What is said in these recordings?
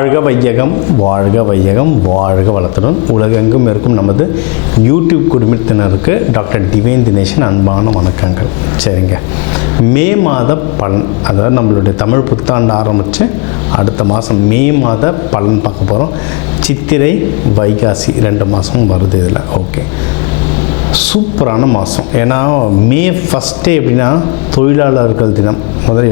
வாழ்க வையகம், வாழ்க வையகம், வாழ்க வளத்துடன் உலகெங்கும் இருக்கும் நமது யூடியூப் குடும்பத்தினருக்கு டாக்டர் டிவைன் தினேஷன் அன்பான வணக்கங்கள். சரிங்க, மே மாத பலன், அதாவது நம்மளுடைய தமிழ் புத்தாண்டு ஆரம்பித்து அடுத்த மாதம் மே மாத பலன் பார்க்க போகிறோம். சித்திரை வைகாசி 2 மாதமும் வருது இதில். ஓகே, சூப்பரான மாதம். ஏன்னா மே ஃபஸ்ட்டே எப்படின்னா தொழிலாளர்கள் தினம். முதல்ல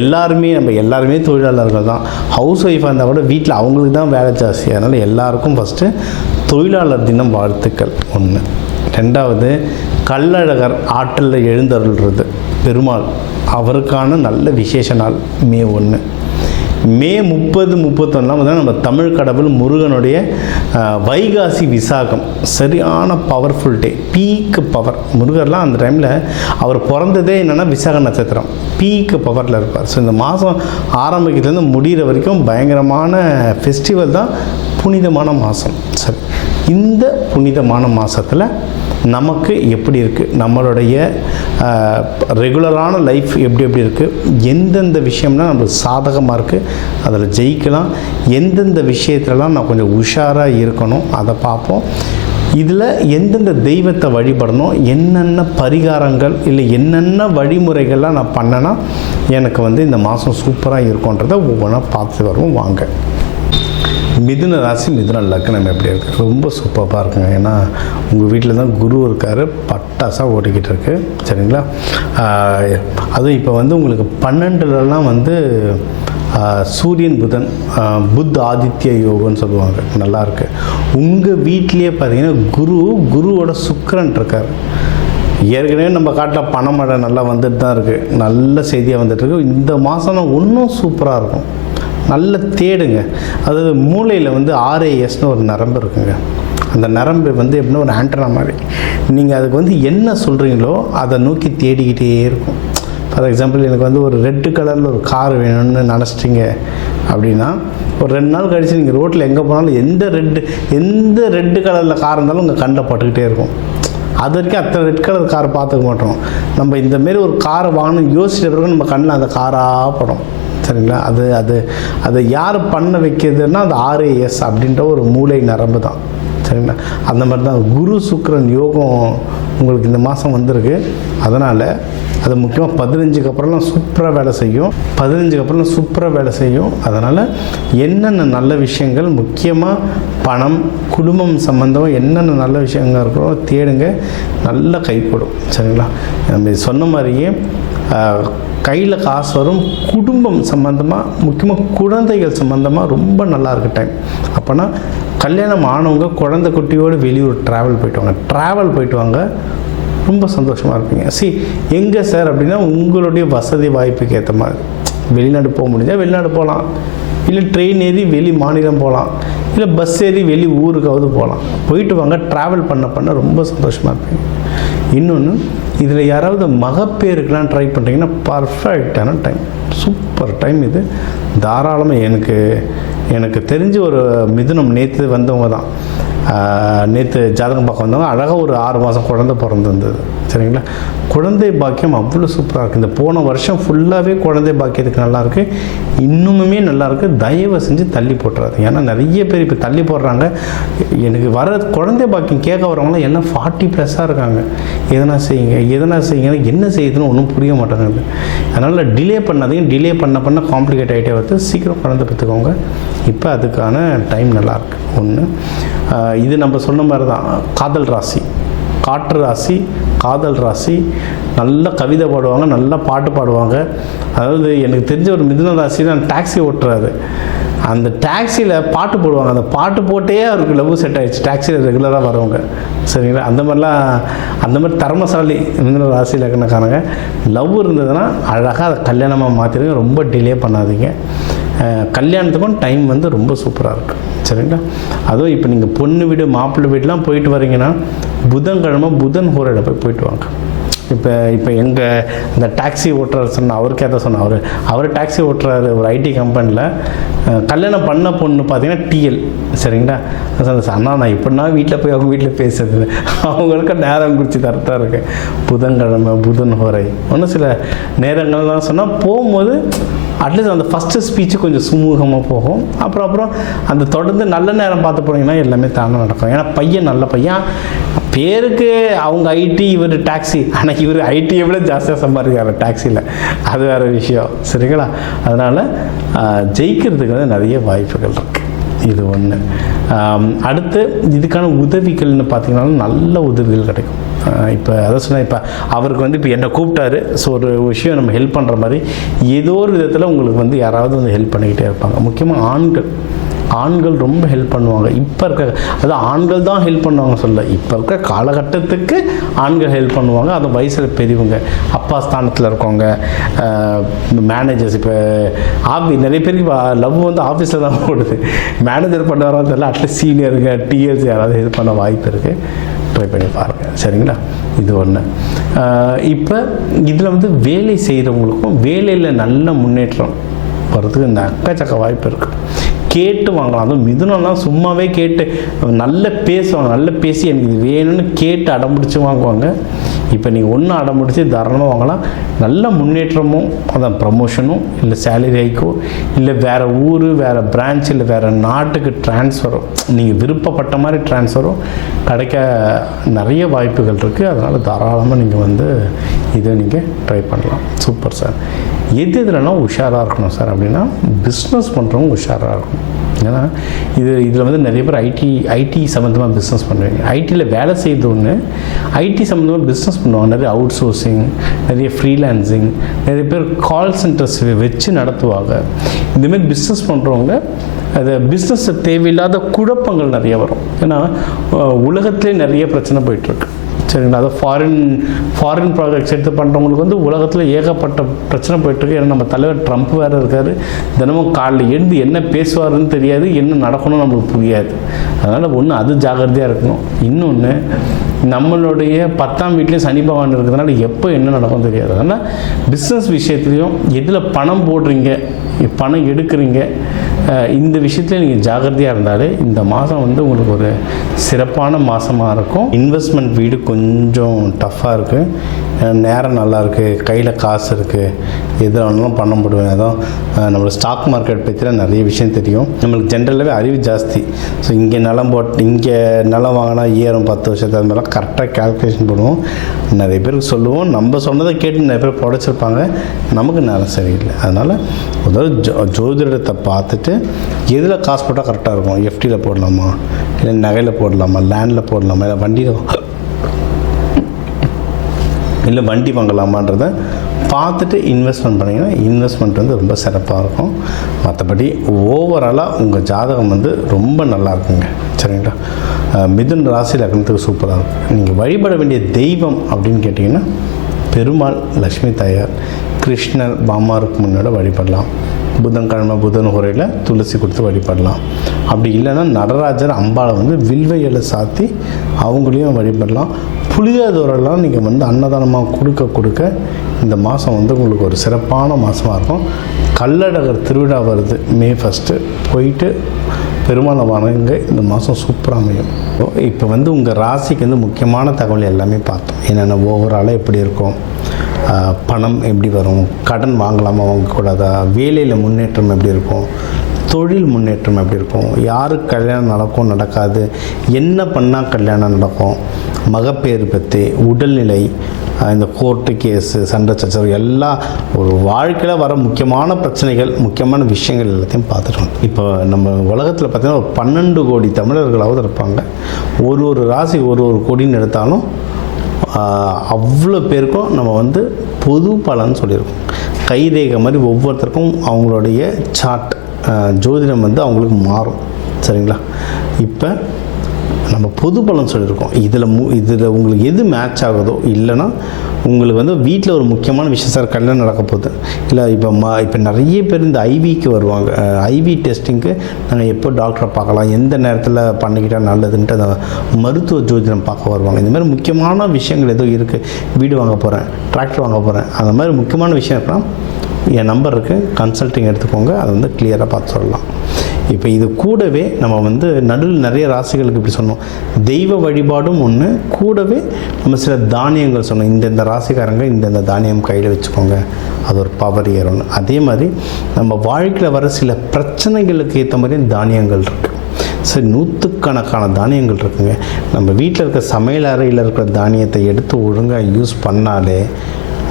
எல்லாருமே தொழிலாளர்கள் தான். ஹவுஸ் ஒய்ஃபாக இருந்தால் கூட வீட்டில் அவங்களுக்கு தான் வேலை ஜாஸ்தி. அதனால் எல்லாருக்கும் ஃபஸ்ட்டு தொழிலாளர் தினம் வாழ்த்துக்கள் ஒன்று. ரெண்டாவது, கள்ளழகர் ஆற்றலில் எழுந்தருள்றது பெருமாள், அவருக்கான நல்ல விசேஷ நாள் மே 1. மே 30, 31 நம்ம தமிழ் கடவுள் முருகனுடைய வைகாசி விசாகம், சரியான பவர்ஃபுல் டே, பீக் பவர். முருகர்லாம் அந்த டைமில் அவர் பிறந்ததே என்னென்னா விசாக நட்சத்திரம், பீக் பவரில் இருப்பார். ஸோ இந்த மாதம் ஆரம்பிக்கிறதுலேருந்து முடிகிற வரைக்கும் பயங்கரமான ஃபெஸ்டிவல் தான், புனிதமான மாதம். சரி, இந்த புனிதமான மாதத்தில் நமக்கு எப்படி இருக்குது, நம்மளுடைய ரெகுலரான லைஃப் எப்படி இருக்குது, எந்தெந்த விஷயம்னா நம்மளுக்கு சாதகமாக இருக்குது, அதில் ஜெயிக்கலாம், எந்தெந்த விஷயத்துலலாம் நான் கொஞ்சம் உஷாராக இருக்கணும் அதை பார்ப்போம். இதில் எந்தெந்த தெய்வத்தை வழிபடணும், என்னென்ன பரிகாரங்கள் இல்லை என்னென்ன வழிமுறைகள்லாம் நான் பண்ணேன்னா எனக்கு இந்த மாதம் சூப்பராக இருக்குன்றதை ஒவ்வொன்றா பார்த்து வருவோம். வாங்க. மிதுன ராசி, மிதுன லக்னம் எப்படி இருக்குது? ரொம்ப சூப்பராக இருக்குங்க. ஏன்னா உங்கள் வீட்டில் தான் குரு இருக்கார், பட்டாசாக ஓடிக்கிட்டு இருக்கு. சரிங்களா? அதுவும் இப்போ உங்களுக்கு 12லலாம் சூரியன் புதன், புத் ஆதித்ய யோகம்னு சொல்லுவாங்க, நல்லாயிருக்கு. உங்கள் வீட்லேயே பார்த்தீங்கன்னா குருவோட சுக்கிரன் இருக்கார். ஏற்கனவே நம்ம காட்டில் பணமழை நல்லா வந்துட்டு தான் இருக்குது, நல்ல செய்தியாக வந்துட்டுருக்கு. இந்த மாதம் இன்னும் சூப்பராக இருக்கும். நல்ல தேடுங்க. அதாவது மூளையில் RASன்னு ஒரு நரம்பு இருக்குங்க. அந்த நரம்பு எப்படின்னா ஒரு ஆண்டனா மாதிரி. நீங்கள் அதுக்கு என்ன சொல்கிறீங்களோ அதை நோக்கி தேடிக்கிட்டே இருக்கும். ஃபார் எக்ஸாம்பிள், எனக்கு ஒரு ரெட்டு கலரில் ஒரு கார் வேணும்னு நினச்சிட்டிங்க அப்படின்னா, ஒரு 2 நாள் கழித்து நீங்கள் ரோட்டில் எங்கே போனாலும் எந்த ரெட்டு கலரில் கார் இருந்தாலும் உங்கள் கண்ணில் பட்டுக்கிட்டே இருக்கும். அது வரைக்கும் அத்தனை ரெட் கலர் காரை பார்த்துக்க மாட்டோம். நம்ம இந்தமாரி ஒரு காரை வாங்கணும்னு யோசிச்ச பிறகு நம்ம கண்ணில் அந்த காராக படும். சரிங்களா? அதை யார் பண்ண வைக்கிறதுன்னா அந்த RAS அப்படின்ற ஒரு மூளை நரம்பு தான். சரிங்களா? அந்த மாதிரி தான் குரு சுக்கிரன் யோகம் உங்களுக்கு இந்த மாதம் வந்திருக்கு. அதனால் அது முக்கியமாக 15க்கு அப்புறம்லாம் சூப்பராக வேலை செய்யும். அதனால் என்னென்ன நல்ல விஷயங்கள், முக்கியமாக பணம், குடும்பம் சம்மந்தம் என்னென்ன நல்ல விஷயங்கள் இருக்கிறோ தேடுங்க, நல்லா கைப்படும். சரிங்களா? நம்ம சொன்ன மாதிரியே கையில் காசு வரும். குடும்பம் சம்மந்தமாக, முக்கியமாக குழந்தைகள் சம்மந்தமாக ரொம்ப நல்லா இருக்கு டைம். அப்போனா கல்யாணம் ஆனவங்க குழந்தை குட்டியோடு வெளியூர் ட்ராவல் போயிட்டு வாங்க, ரொம்ப சந்தோஷமாக இருப்பீங்க. எங்கே சார் அப்படின்னா, உங்களுடைய வசதி வாய்ப்புக்கு ஏற்ற மாதிரி வெளிநாடு போக முடிஞ்சால் வெளிநாடு போகலாம், இல்லை ட்ரெயின் ஏறி வெளி மாநிலம் போகலாம், இல்லை பஸ் ஏறி வெளி ஊருக்காவது போகலாம். போயிட்டு வாங்க, ட்ராவல் பண்ண ரொம்ப சந்தோஷமாக இருப்பீங்க. இன்னொன்று, இதில் யாராவது மகப்பேருக்கெலாம் ட்ரை பண்ணுறீங்கன்னா பர்ஃபெக்டான டைம், சூப்பர் டைம் இது. தாராளமாக எனக்கு தெரிஞ்ச ஒரு மிதுனம் நேற்று வந்தவங்க தான், நேற்று ஜாதகம் பார்க்க வந்தவங்க, அழகாக ஒரு 6 மாதம் குழந்தை பிறந்திருந்தது. சரிங்களா? குழந்தை பாக்கியம் அவ்வளோ சூப்பராக இருக்குது. இந்த போன வருஷம் ஃபுல்லாகவே குழந்தை பாக்கியத்துக்கு நல்லாயிருக்கு, இன்னுமுமே நல்லாயிருக்கு. தயவு செஞ்சு தள்ளி போட்டுறாது. ஏன்னா நிறைய பேர் இப்போ தள்ளி போடுறாங்க. எனக்கு வர குழந்தை பாக்கியம் கேட்க வரவங்களாம் எல்லாம் 40+ இருக்காங்க. எதனா செய்யுங்க, என்ன செய்யுதுன்னு ஒன்றும் புரிய மாட்டேங்குது. அதனால் டிலே பண்ணாதீங்க. டிலே பண்ண காம்ப்ளிகேட் ஆகிட்டே வருது. சீக்கிரம் குழந்தை பெற்றுக்கோங்க. இப்போ அதுக்கான டைம் நல்லாயிருக்கு. ஒன்று, இது நம்ம சொன்ன மாதிரி தான். காதல் ராசி, காற்று ராசி, காதல் ராசி, நல்ல கவிதை பாடுவாங்க, நல்ல பாட்டு பாடுவாங்க. அதாவது எனக்கு தெரிஞ்ச ஒரு மிதுன ராசி தான் டாக்ஸி ஓட்டுறாரு. அந்த டாக்ஸியில் பாட்டு போடுவாங்க, அந்த பாட்டு போட்டே அவருக்கு லவ் செட் ஆகிடுச்சு, டாக்ஸியில் ரெகுலராக வரவங்க. சரிங்களா? அந்த மாதிரி திறமசாலி மிதுன ராசி லக்னக்காரங்க. லவ் இருந்ததுன்னா அழகாக அதை கல்யாணமாக மாற்றிடுங்க, ரொம்ப டிலே பண்ணாதீங்க. கல்யாணத்துக்கும் டைம் ரொம்ப சூப்பராக இருக்குது. சரிங்களா? அதுவும் இப்போ நீங்கள் பொண்ணு வீடு மாப்பிள்ளை வீடுலாம் போயிட்டு வரீங்கன்னா புதன்கிழமை புதன் ஹோரையில் போயிட்டு வாங்க. இப்போ எங்கள் இந்த டாக்ஸி ஓட்டுறாரு சொன்ன அவருக்கு எதை சொன்னார், அவர் டாக்ஸி ஓட்டுறாரு ஒரு ஐடி கம்பெனியில். கல்யாணம் பண்ண பொண்ணு பார்த்தீங்கன்னா டிஎல். சரிங்களா? அண்ணா நான் இப்படின்னா வீட்டில் போய் அவங்க வீட்டில் பேசுறது அவங்களுக்கு நேரம் குறித்து தரத்தான் இருக்கு. புதன்கிழமை புதன் ஹோரை ஒன்றும் சில நேரங்கள்லாம் சொன்னால் போகும்போது அட்லீஸ்ட் அந்த ஃபஸ்ட்டு ஸ்பீச்சு கொஞ்சம் சுமூகமாக போகும். அப்புறம் அந்த தொடர்ந்து நல்ல நேரம் பார்த்து போனீங்கன்னா எல்லாமே தானே நடக்கும். ஏன்னா பையன் நல்ல பையன், பேருக்கு அவங்க ஐடி, இவர் டாக்ஸி. ஆனால் இவர் ஐடியை விட ஜாஸ்தியாக சம்பாதிக்கிறார் டாக்ஸியில். அது வேறு விஷயம். சரிங்களா? அதனால் ஜெயிக்கிறதுக்கு வந்து நிறைய வாய்ப்புகள் இருக்குது. இது ஒன்று. அடுத்து இதுக்கான உதவிகள்னு பார்த்தீங்கன்னா நல்ல உதவிகள் கிடைக்கும். இப்போ அதை சொன்னால் இப்போ அவருக்கு வந்து இப்போ என்னை கூப்பிட்டாரு, ஸோ ஒரு விஷயம் நம்ம ஹெல்ப் பண்ணுற மாதிரி ஏதோ ஒரு விதத்தில் உங்களுக்கு வந்து யாராவது வந்து ஹெல்ப் பண்ணிக்கிட்டே இருப்பாங்க. முக்கியமாக ஆண்கள் ரொம்ப ஹெல்ப் பண்ணுவாங்க. இப்போ இருக்க அதாவது ஆண்கள் தான் ஹெல்ப் பண்ணுவாங்க சொல்ல, இப்போ இருக்க காலகட்டத்துக்கு ஆண்கள் ஹெல்ப் பண்ணுவாங்க. அது வயசில் பெரியவங்க, அப்பா ஸ்தானத்தில் இருக்கவங்க, மேனேஜர்ஸ். இப்போ நிறைய பேருக்கு லவ் வந்து ஆஃபீஸில் தான் போடுது. மேனேஜர் பண்ணுவாரோ தெரியல, அட்லீஸ்ட் சீனியருங்க டிஎல்ஸ் யாராவது ஹெல்ப் பண்ண வாய்ப்பு இருக்குது. ட்ரை பண்ணி பாருங்கள். சரிங்களா? இது ஒன்று. இப்போ இதில் வந்து வேலை செய்கிறவங்களுக்கும் வேலையில் நல்ல முன்னேற்றம் வர்றதுக்கு இந்த அக்கச்சக்க வாய்ப்பு இருக்குது. கேட்டு வாங்கலாம். அதுவும் மிதுனம்லாம் சும்மாவே கேட்டு நல்ல பேசுவாங்க. நல்ல பேசி எனக்கு இது வேணும்னு கேட்டு அடம்பிடிச்சு வாங்குவாங்க. இப்போ நீங்கள் ஒன்று அடம்பிடிச்சு தாராளமாக வாங்கலாம். நல்ல முன்னேற்றமும், அதான் ப்ரமோஷனும், இல்லை சேலரி ஹைக்கோ, இல்லை வேறு ஊர், வேறு பிரான்ச், இல்லை வேறு நாட்டுக்கு ட்ரான்ஸ்ஃபரும், நீங்கள் விருப்பப்பட்ட மாதிரி ட்ரான்ஸ்ஃபரும் கிடைக்க நிறைய வாய்ப்புகள் இருக்குது. அதனால் தாராளமாக நீங்கள் வந்து இதை நீங்கள் ட்ரை பண்ணலாம். Super sir. எதுலனா உஷாராக இருக்கணும் சார் அப்படின்னா பிஸ்னஸ் பண்ணுறவங்க உஷாராக இருக்கணும். ஏன்னா இதில் வந்து நிறைய பேர் ஐடி சம்மந்தமாக பிஸ்னஸ் பண்ணுவீங்க. ஐடியில் வேலை செய்கிறது ஒன்று, ஐடி சம்மந்தமாக பிஸ்னஸ் பண்ணுவாங்க. நிறைய அவுட் சோர்சிங், நிறைய ஃப்ரீலான்சிங், நிறைய பேர் கால் சென்டர்ஸ் வச்சு நடத்துவாங்க. இந்தமாரி பிஸ்னஸ் பண்ணுறவங்க அது பிஸ்னஸ் தேவையில்லாத குழப்பங்கள் நிறைய வரும். ஏன்னா உலகத்திலே நிறைய பிரச்சனை போயிட்டுருக்கு. சரிங்களா? அது ஃபாரின் ப்ராஜெக்ட்ஸ் எடுத்து பண்ணுறவங்களுக்கு வந்து உலகத்தில் ஏகப்பட்ட பிரச்சனை போயிட்டுருக்கு. ஏன்னா நம்ம தலைவர் ட்ரம்ப் வேறு இருக்கார். தினமும் காலையில் எழுந்து என்ன பேசுவாருன்னு தெரியாது, என்ன நடக்கணும்னு நம்மளுக்கு புரியாது. அதனால் ஒன்று அது ஜாகிரதையாக இருக்கணும். இன்னொன்று நம்மளுடைய 10ஆம் வீட்லேயும் சனி பகவான் இருக்கிறதுனால எப்போ என்ன நடக்கும் தெரியாது. அதனால் பிஸ்னஸ் விஷயத்துலையும் எதில் பணம் போடுறீங்க, பணம் எடுக்கிறீங்க, இந்த விஷயத்தில் நீங்கள் ஜாகிரதையாக இருந்தாலே இந்த மாதம் வந்து உங்களுக்கு ஒரு சிறப்பான மாதமாக இருக்கும். இன்வெஸ்ட்மெண்ட் வீடு கொஞ்சம் டஃப்பாக இருக்குது. நேரம் நல்லா இருக்குது, கையில் காசு இருக்குது, எதில் வேணாலும் பண்ண முடியும். அதான் நம்மளுக்கு ஸ்டாக் மார்க்கெட் பற்றிலாம் நிறைய விஷயம் தெரியும். நம்மளுக்கு ஜென்ரலாகவே அறிவு ஜாஸ்தி. ஸோ இங்கே நிலம் இங்கே நிலம் வாங்கினா ஏறும் 10 வருஷத்துக்கு, அது மாதிரிலாம் கரெக்டாக கால்குலேஷன் பண்ணுவோம். நிறைய பேருக்கு சொல்லுவோம், நம்ம சொன்னதை கேட்டு நிறைய பேர் புடைச்சிருப்பாங்க. நமக்கு நேரம் சரியில்லை. அதனால் முதல்ல ஜோதிடத்தை பார்த்துட்டு எதில் காசு போட்டால் கரெக்டாக இருக்கும், எஃப்டியில் போடலாமா, இல்லை நகையில் போடலாமா, லேண்டில் போடலாமா, இல்லை வண்டி வாங்கலாமான்றதை பார்த்துட்டு இன்வெஸ்ட்மெண்ட் பண்ணிங்கன்னா இன்வெஸ்ட்மெண்ட் வந்து ரொம்ப சிறப்பாக இருக்கும். மற்றபடி ஓவராலாக உங்கள் ஜாதகம் வந்து ரொம்ப நல்லா இருக்குங்க. சரிங்களா? மிதுன் ராசி லக்னத்துக்கு சூப்பராக இருக்கும். நீங்கள் வழிபட வேண்டிய தெய்வம் அப்படின்னு கேட்டிங்கன்னா பெருமாள், லக்ஷ்மி தாயார், கிருஷ்ணர், பாமாருக்கு முன்னோட வழிபடலாம். புதன்கிழமை புதன் ஹோரையில் துளசி கொடுத்து வழிபடலாம். அப்படி இல்லைன்னா நடராஜர், அம்பாளை வந்து வில்வ இலை சாத்தி அவங்களையும் வழிபடலாம். புளியாதோரெல்லாம் நீங்கள் வந்து அன்னதானமாக கொடுக்க இந்த மாதம் வந்து உங்களுக்கு ஒரு சிறப்பான மாதமாக இருக்கும். கள்ளழகர் திருவிழா வருது மே 1 போயிட்டு பெருமாளை வணங்க இந்த மாதம் சூப்பராக அமையும். இப்போ வந்து உங்கள் ராசிக்கு வந்து முக்கியமான தகவல் எல்லாமே பார்த்தோம். என்னென்ன ஓவராலாக எப்படி இருக்கும், பணம் எப்படி வரும், கடன் வாங்கலாமா வாங்கக்கூடாதா, வேலையில் முன்னேற்றம் எப்படி இருக்கும், தொழில் முன்னேற்றம் எப்படி இருக்கும், யாருக்கு கல்யாணம் நடக்கும் நடக்காது, என்ன பண்ணால் கல்யாணம் நடக்கும், மகப்பேறு பற்றி, உடல்நிலை, இந்த கோர்ட்டு கேஸு, சண்டை சச்சரவு எல்லாம் ஒரு வாழ்க்கையில் வர முக்கியமான பிரச்சனைகள், முக்கியமான விஷயங்கள் எல்லாத்தையும் பார்த்துட்டோம். இப்போ நம்ம உலகத்தில் பார்த்திங்கன்னா ஒரு 12 கோடி தமிழர்களாவது இருப்பாங்க. ஒரு ராசி ஒரு கோடின்னு எடுத்தாலும் அவ்வளோ பேருக்கும் நம்ம வந்து பொது பலன் சொல்லியிருக்கோம். கைரேகை மாதிரி ஒவ்வொருத்தருக்கும் அவங்களுடைய சார்ட் ஜோதிடம் வந்து அவங்களுக்கு மாறும். சரிங்களா? இப்போ நம்ம பொது பலன் சொல்லியிருக்கோம். இதில் உங்களுக்கு எது மேட்ச் ஆகுதோ, இல்லைன்னா உங்களுக்கு வந்து வீட்டில் ஒரு முக்கியமான விஷயம் சார், கல்யாணம் நடக்க போகுது, இல்லை இப்போ நிறைய பேர் இந்த ஐவிக்கு வருவாங்க. ஐவி டெஸ்டிங்க்கு நாங்கள் எப்போ டாக்டரை பார்க்கலாம், எந்த நேரத்தில் பண்ணிக்கிட்டால் நல்லதுன்ட்டு அந்த மருத்துவ ஜோதிடம் பார்க்க வருவாங்க. இந்த மாதிரி முக்கியமான விஷயங்கள் ஏதோ இருக்குது, வீடு வாங்க போகிறேன், டிராக்டர் வாங்க போகிறேன், அந்த மாதிரி முக்கியமான விஷயம் இருக்கலாம், என் நம்பர் இருக்குது, கன்சல்ட்டிங் எடுத்துக்கோங்க, அதை வந்து கிளியராக பார்த்து சொல்லலாம். இப்போ இது கூடவே நம்ம வந்து நடுவில் நிறைய ராசிகளுக்கு இப்படி சொன்னோம், தெய்வ வழிபாடும் ஒன்று, கூடவே நம்ம சில தானியங்கள் சொன்னோம், இந்தந்த ராசிக்காரங்க இந்தந்த தானியம் கையில் வச்சுக்கோங்க, அது ஒரு பவர் ஏறும்னு. அதே மாதிரி நம்ம வாழ்க்கையில் வர சில பிரச்சனைகளுக்கு ஏற்ற மாதிரி தானியங்கள் இருக்குது. சரி, நூற்றுக்கணக்கான தானியங்கள் இருக்குங்க. நம்ம வீட்டில் இருக்க சமையல் அறையில் இருக்கிற தானியத்தை எடுத்து ஒழுங்காக யூஸ் பண்ணாலே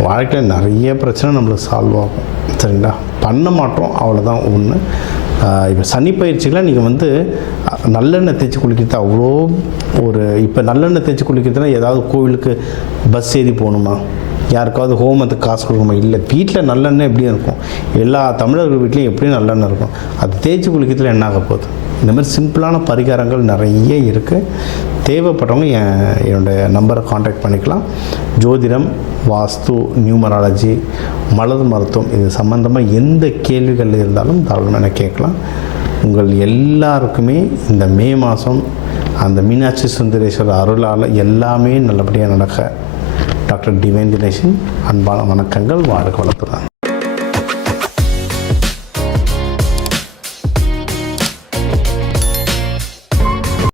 வாழ்க்கையில் நிறைய பிரச்சனை நம்மளுக்கு சால்வ் ஆகும். சரிங்களா? பண்ண மாட்டோம், அவ்வளோதான் ஒன்று. இப்போ சனி பயிற்சிகளை நீங்கள் வந்து நல்லெண்ணெய் தேய்ச்சி குளிக்கிறது அவ்வளோ ஒரு, இப்போ நல்லெண்ணெய் தேய்ச்சி குளிக்கிறதுனா ஏதாவது கோவிலுக்கு பஸ் ஏறி போகணுமா, யாருக்காவது ஹோமத்துக்கு காசு கொடுக்கணுமா? இல்லை, வீட்டில் நல்லெண்ணெய் எப்படியும் இருக்கும், எல்லா தமிழர்கள் வீட்லேயும் எப்படியும் நல்லெண்ணெய் இருக்கும், அது தேய்ச்சி குளிக்கிறதுல என்ன ஆக போகுது? இந்த மாதிரி சிம்பிளான பரிகாரங்கள் நிறைய இருக்குது. தேவைப்படுறவங்க என்னோடய நம்பரை காண்டாக்ட் பண்ணிக்கலாம். ஜோதிடம், வாஸ்து, நியூமராலஜி, மலர் மருத்துவம், இது சம்மந்தமாக எந்த கேள்விகள் இருந்தாலும் தாராளமாக எனக்கு கேட்கலாம். உங்கள் எல்லாருக்குமே இந்த மே மாதம் அந்த மீனாட்சி சுந்தரேஸ்வரர் அருளால் எல்லாமே நல்லபடியாக நடக்க டாக்டர் டிவைன் தினேஷன் அன்பான வணக்கங்கள். வாழ்க வளத்துடன்.